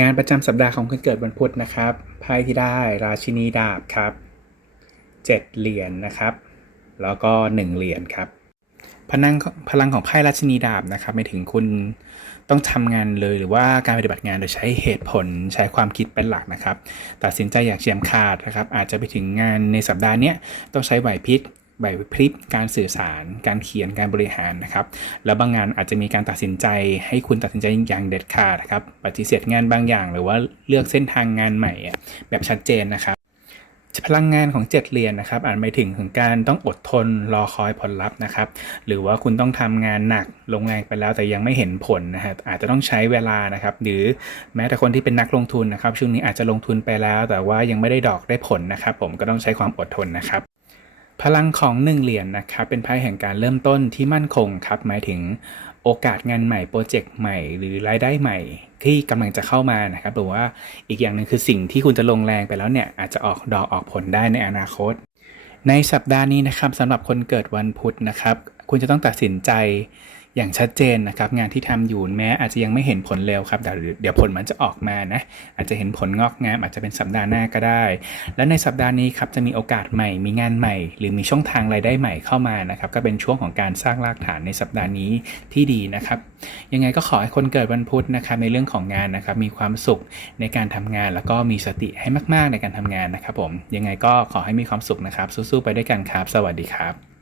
งานประจำสัปดาห์ของคนเกิดวันพุธนะครับ ไพ่ที่ได้ราชินีดาบครับเจ็ดเหรียญนะครับ แล้วก็หนึ่งเหรียญครับ พลังพลังของไพ่ราชินีดาบนะครับหมายถึงคุณต้องทำงานเลยหรือว่าการปฏิบัติงานโดยใช้เหตุผลใช้ความคิดเป็นหลักนะครับ ตัดสินใจอยากเฉียมขาดนะครับ อาจจะไปถึงงานในสัปดาห์นี้ต้องใช้ไหวพริบ ไหวพริบการสื่อสาร การเขียนการบริหารนะครับ แล้วบางงานอาจจะมีการตัดสินใจ ให้คุณตัดสินใจอย่างเด็ดขาดครับปฏิเสธงานบางอย่าง หรือว่าเลือกเส้นทางงานใหม่ แบบชัดเจนนะครับพลังงานของเจ็ดเหรียญนะครับอาจหมายถึงถึงการต้องอดทนรอคอยผลลัพธ์นะครับ หรือว่าคุณต้องทำงานหนักลงแรงไปแล้วแต่ยังไม่เห็นผลนะฮะอาจจะต้องใช้เวลานะครับ หรือแม้แต่คนที่เป็นนักลงทุนนะครับ ช่วงนี้อาจจะลงทุนไปแล้ว แต่ว่ายังไม่ได้ดอกได้ผลนะครับ ผมก็ต้องใช้ความอดทนนะครับ พลังของหนึ่งเหรียญนะครับเป็นไพ่แห่งการเริ่มต้นที่มั่นคงครับหมายถึงโอกาสงานใหม่โปรเจกต์ใหม่หรือรายได้ใหม่ที่กำลังจะเข้ามานะครับหรือว่าอีกอย่างหนึ่งคือสิ่งที่คุณจะลงแรงไปแล้วเนี่ยอาจจะออกดอกออกผลได้ในอนาคต ในสัปดาห์นี้นะครับสำหรับคนเกิดวันพุธนะครับ คุณจะต้องตัดสินใจ อย่างชัดเจนนะครับ งานที่ทำอยู่แม้อาจจะยังไม่เห็นผลเร็วครับแต่เดี๋ยวผลมันจะออกมานะอาจจะเห็นผลงอกงามอาจจะเป็นสัปดาห์หน้าก็ได้ และในสัปดาห์นี้ครับจะมีโอกาสใหม่ มีงานใหม่ หรือมีช่องทางรายได้ใหม่เข้ามานะครับก็เป็นช่วงของการสร้างรากฐานในสัปดาห์นี้ที่ดีนะครับยังไงก็ขอให้คนเกิดวันพุธนะครับในเรื่องของงานนะครับมีความสุขในการทำงาน แล้วก็มีสติให้มาก ๆ ในการทำงานนะครับผมยังไงก็ขอให้มีความสุขนะครับสู้ๆไปด้วยกันครับ สวัสดีครับ